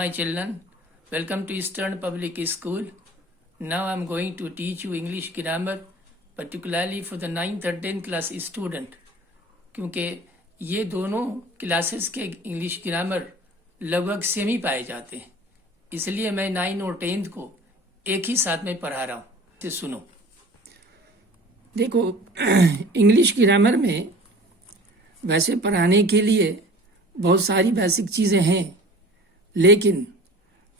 my children. Welcome to Eastern Public School. Now I am going to teach you English grammar, particularly for the 9th और 10th class student. क्योंकि ये दोनों classes के English grammar लगभग same ही पाए जाते हैं, इसलिए मैं 9 और 10th को एक ही साथ में पढ़ा रहा हूँ. इसे सुनो. देखो, इंग्लिश ग्रामर में वैसे पढ़ाने के लिए बहुत सारी बेसिक चीज़ें हैं, लेकिन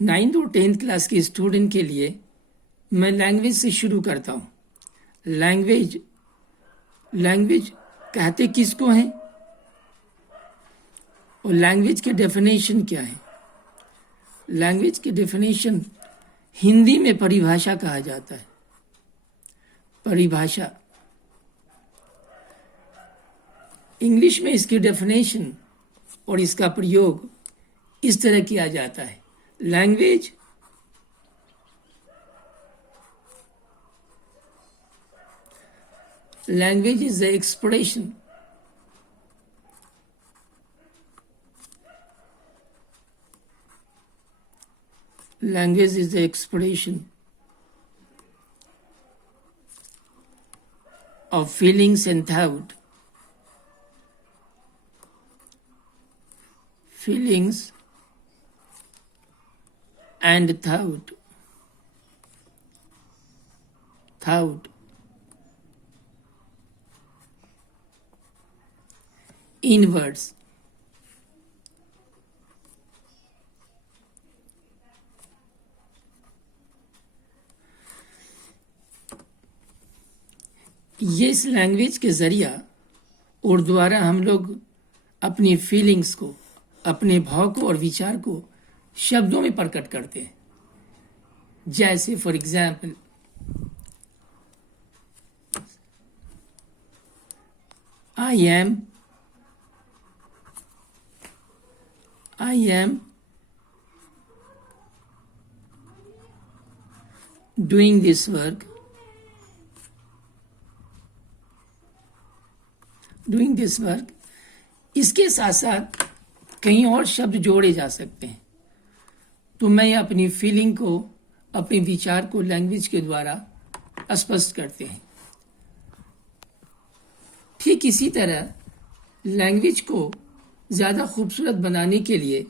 9th और 10th क्लास के स्टूडेंट के लिए मैं लैंग्वेज से शुरू करता हूँ. लैंग्वेज कहते किसको हैं और लैंग्वेज के डेफिनेशन क्या है. लैंग्वेज के डेफिनेशन हिंदी में परिभाषा कहा जाता है. परिभाषा. इंग्लिश में इसकी डेफिनेशन और इसका प्रयोग इस तरह किया जाता है. Language is the expression of feelings and thought. Feelings and thought. In words. ये इस लैंग्वेज के जरिया और द्वारा हम लोग अपनी फीलिंग्स को, अपने भाव को और विचार को शब्दों में प्रकट करते हैं. जैसे for example, I am doing this work. इसके साथ साथ कई और शब्द जोड़े जा सकते हैं. तो मैं अपनी फीलिंग को, अपने विचार को लैंग्वेज के द्वारा स्पष्ट करते हैं. ठीक इसी तरह लैंग्वेज को ज़्यादा खूबसूरत बनाने के लिए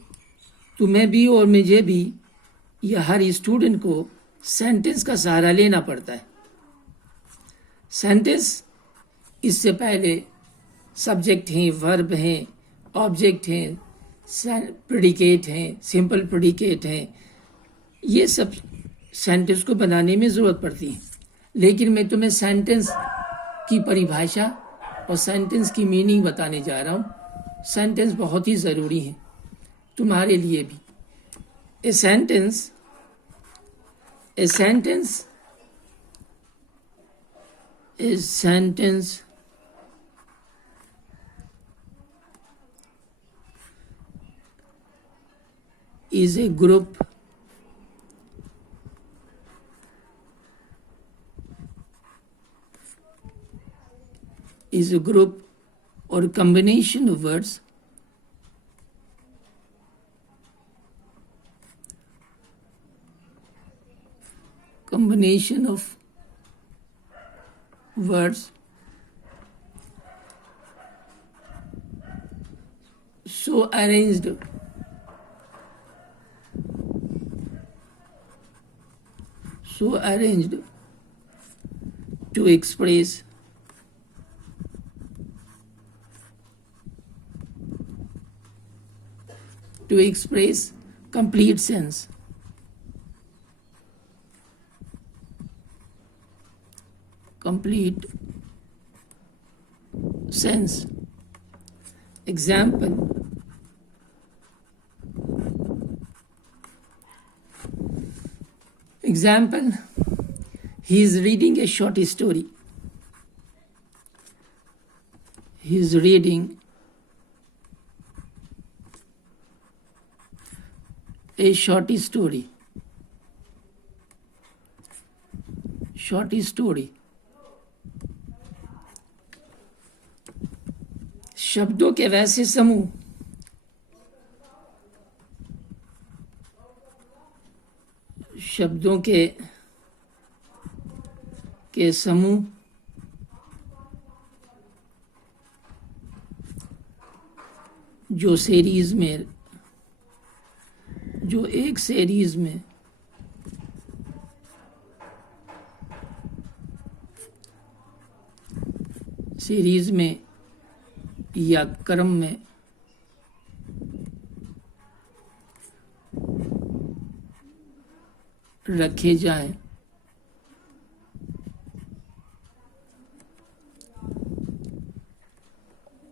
तुम्हें भी और मुझे भी या हर स्टूडेंट को सेंटेंस का सहारा लेना पड़ता है. सेंटेंस इससे पहले सब्जेक्ट हैं, वर्ब हैं, ऑब्जेक्ट हैं, प्रेडिकेट हैं, सिंपल प्रेडिकेट हैं. ये सब सेंटेंस को बनाने में ज़रूरत पड़ती है. लेकिन मैं तुम्हें सेंटेंस की परिभाषा और सेंटेंस की मीनिंग बताने जा रहा हूँ. सेंटेंस बहुत ही ज़रूरी है तुम्हारे लिए भी. A sentence is a group or combination of words so arranged to express complete sense. Example, he is reading a short story. He is reading a short story. शब्दों के वैसे समूह शब्दों के समूह जो एक सीरीज में या क्रम में रखे जाएं,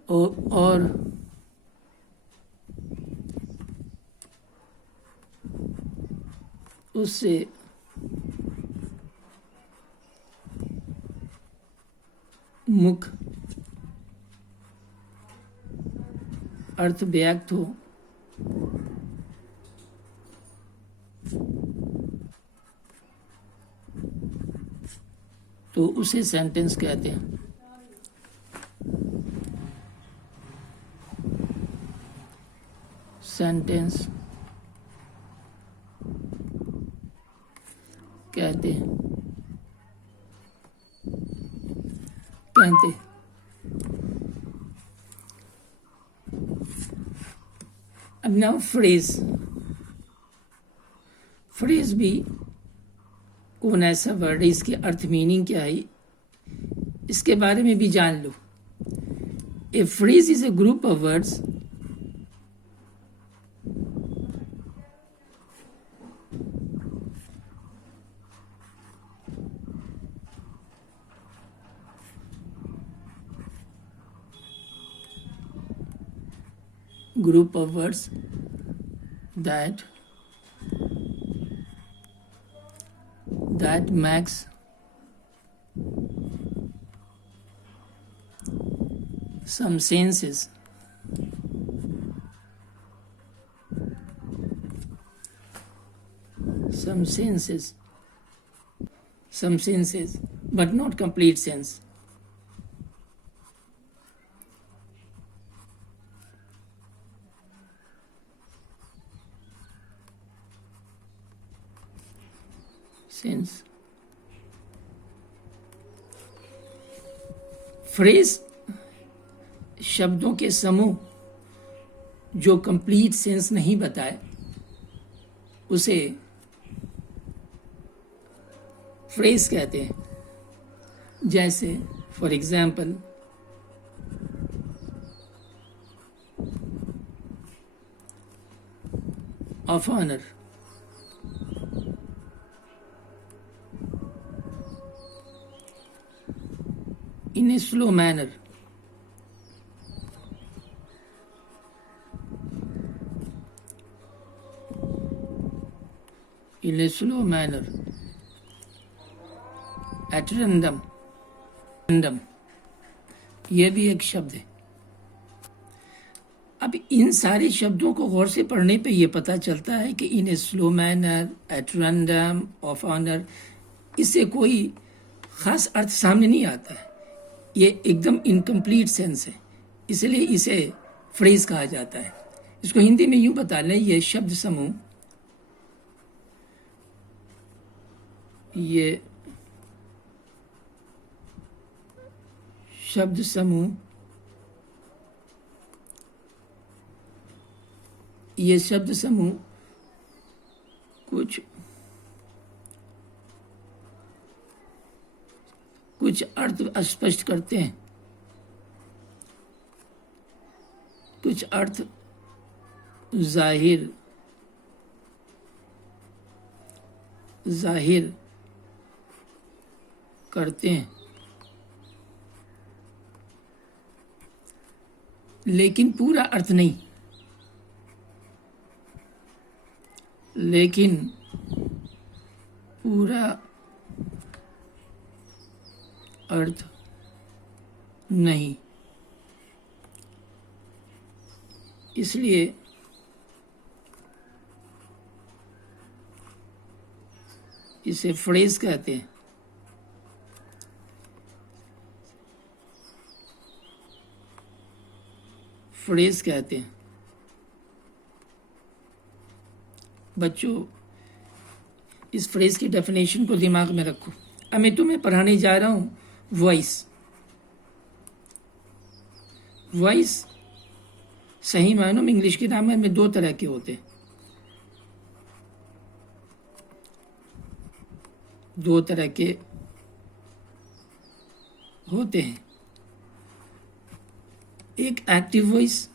और उससे मुख्य अर्थ व्यक्त हो, तो उसे सेंटेंस कहते हैं। सेंटेंस कहते हैं। अब नाउ फ्रेज भी कौन ऐसा वर्ड है, इसके अर्थ मीनिंग क्या है, इसके बारे में भी जान लो। A phrase is a group of words that makes some senses. Some senses, but not complete sense. Phrase शब्दों के समूह जो कंप्लीट सेंस नहीं बताए, उसे फ्रेज कहते हैं। जैसे for example, of honour, in a slow manner, at random, यह भी एक शब्द है। अब इन सारे शब्दों को गौर से पढ़ने पे यह पता चलता है कि in a slow manner, at random, of honour, इससे कोई खास अर्थ सामने नहीं आता है। ये एकदम इनकम्प्लीट सेंस है, इसलिए इसे फ्रेज कहा जाता है। इसको हिंदी में यूं बता लें, ये शब्द समूह ये शब्द समूह कुछ अर्थ स्पष्ट करते हैं, कुछ अर्थ जाहिर करते हैं, लेकिन पूरा अर्थ नहीं। इसलिए इसे फ्रेज कहते हैं। बच्चों, इस फ्रेज की डेफिनेशन को दिमाग में रखो। अब मैं तुम्हें पढ़ाने जा रहा हूं वॉइस। वॉइस सही मायनों में इंग्लिश ग्रामर में दो तरह के होते हैं। दो तरह के होते हैं, एक एक्टिव वॉइस,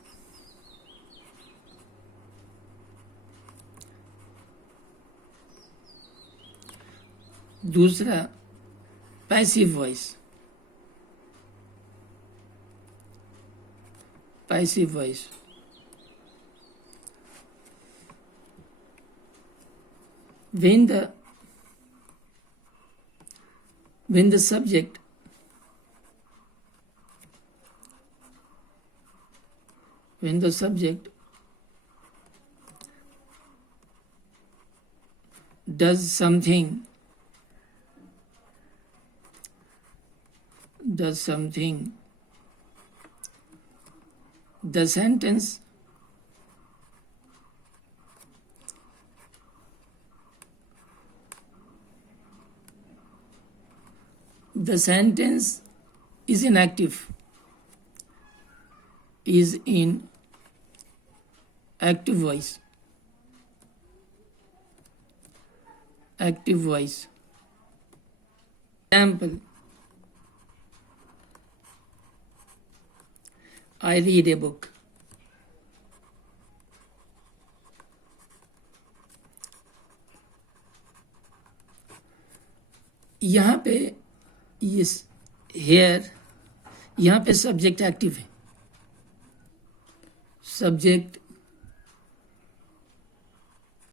दूसरा passive voice. Passive voice when the subject does something, the sentence is inactive, is in active voice. Active voice. Example: I read a book. यहाँ पे ये हेयर, यहाँ पे सब्जेक्ट एक्टिव है। सब्जेक्ट